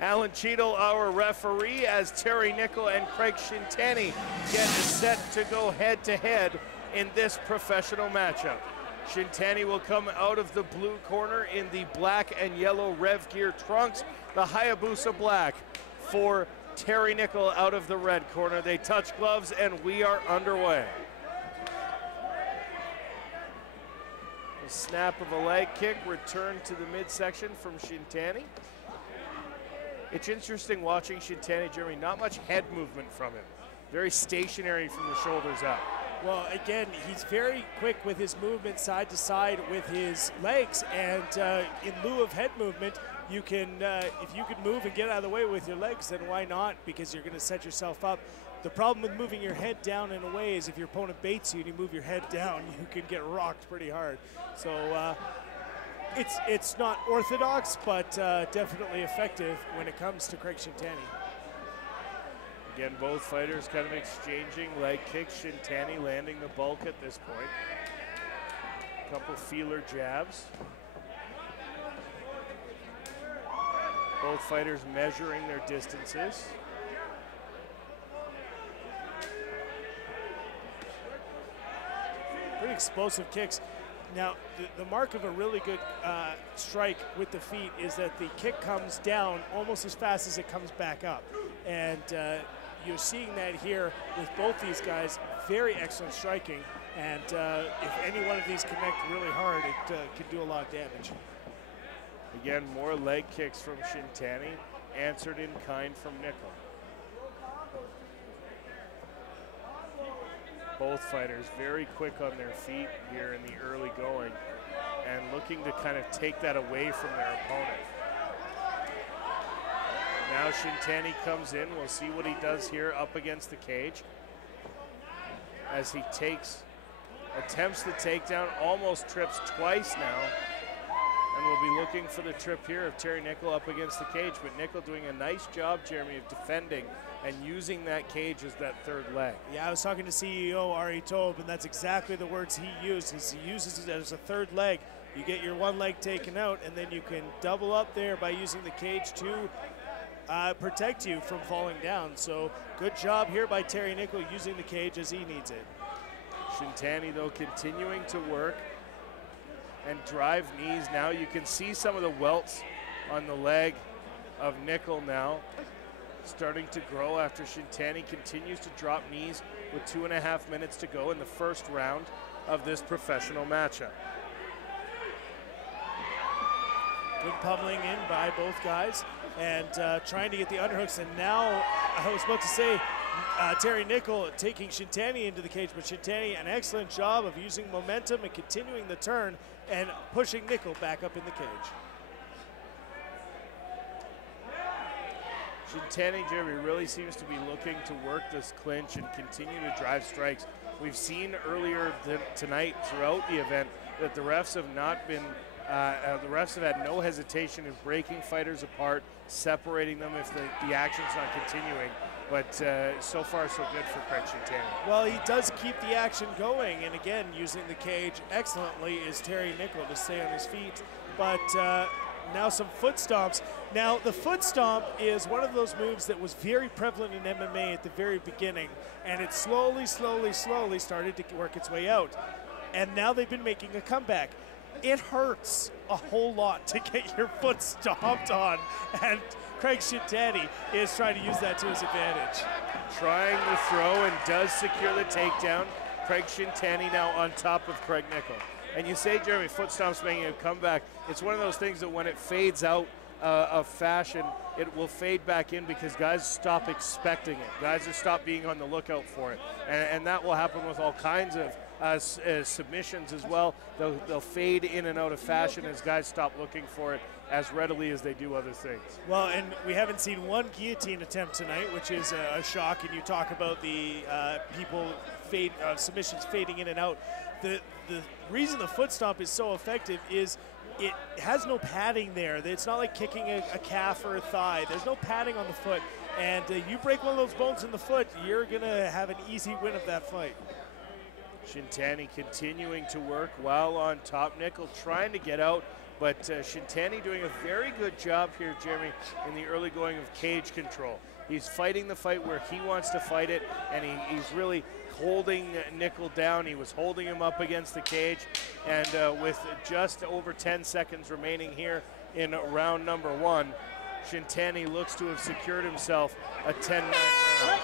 Alan Cheadle, our referee, as Terry Nickel and Craig Shintani get set to go head-to-head in this professional matchup. Shintani will come out of the blue corner in the black and yellow Rev Gear trunks, the Hayabusa black for Terry Nickel out of the red corner. They touch gloves and we are underway. The snap of a leg kick returned to the midsection from Shintani. It's interesting watching Shintani, Jeremy, not much head movement from him. Very stationary from the shoulders up. Well, again, he's very quick with his movement side to side with his legs, and in lieu of head movement, you can, if you can move and get out of the way with your legs, then why not? Because you're going to set yourself up. The problem with moving your head down in a way is if your opponent baits you and you move your head down, you can get rocked pretty hard. So it's not orthodox, but definitely effective when it comes to Craig Shintani. Again, both fighters kind of exchanging leg kicks. Shintani landing the bulk at this point. A couple feeler jabs. Both fighters measuring their distances. Pretty explosive kicks. Now, the mark of a really good strike with the feet is that the kick comes down almost as fast as it comes back up. And you're seeing that here with both these guys. Very excellent striking. And if any one of these connect really hard, it can do a lot of damage. Again, more leg kicks from Shintani, answered in kind from Nickel. Both fighters very quick on their feet here in the early going and looking to kind of take that away from their opponent. Now Shintani comes in. We'll see what he does here up against the cage. As he attempts the takedown, almost trips twice now. And we'll be looking for the trip here of Terry Nickel up against the cage. But Nickel doing a nice job, Jeremy, of defending and using that cage as that third leg. Yeah, I was talking to CEO Ari Tobe, and that's exactly the words he used. He uses it as a third leg. You get your one leg taken out, and then you can double up there by using the cage to protect you from falling down. So good job here by Terry Nickel using the cage as he needs it. Shintani, though, continuing to work and drive knees. Now you can see some of the welts on the leg of Nickel now, starting to grow after Shintani continues to drop knees with 2.5 minutes to go in the first round of this professional matchup. Good pummeling in by both guys and trying to get the underhooks. And now, I was about to say, Terry Nickel taking Shintani into the cage, but Shintani, an excellent job of using momentum and continuing the turn and pushing Nickel back up in the cage. Shintani, Jeremy, really seems to be looking to work this clinch and continue to drive strikes. We've seen earlier tonight throughout the event that the refs have not been, the refs have had no hesitation in breaking fighters apart, separating them if the action's not continuing. But so far, so good for Craig Shintani. Well, he does keep the action going, and again, using the cage excellently is Terry Nickel to stay on his feet. But now some foot stomps. Now, the foot stomp is one of those moves that was very prevalent in MMA at the very beginning, and it slowly started to work its way out. And now they've been making a comeback. It hurts a whole lot to get your foot stomped on, and Craig Shintani is trying to use that to his advantage. Trying the throw and does secure the takedown. Craig Shintani now on top of Craig Nickel. And you say, Jeremy, foot stomps making a comeback. It's one of those things that when it fades out of fashion, it will fade back in because guys stop expecting it. Guys will stop being on the lookout for it. And that will happen with all kinds of submissions as well. They'll fade in and out of fashion as guys stop looking for it as readily as they do other things. Well, and we haven't seen one guillotine attempt tonight, which is a shock. And you talk about the submissions fading in and out. The reason the foot stomp is so effective is it has no padding there. It's not like kicking a calf or a thigh. There's no padding on the foot. And you break one of those bones in the foot, you're going to have an easy win of that fight. Shintani continuing to work while on top. Nickel trying to get out, But Shintani doing a very good job here, Jeremy, in the early going of cage control. He's fighting the fight where he wants to fight it, and he's really holding Nickel down. He was holding him up against the cage, and with just over 10 seconds remaining here in round number 1, Shintani looks to have secured himself a 10-9 round.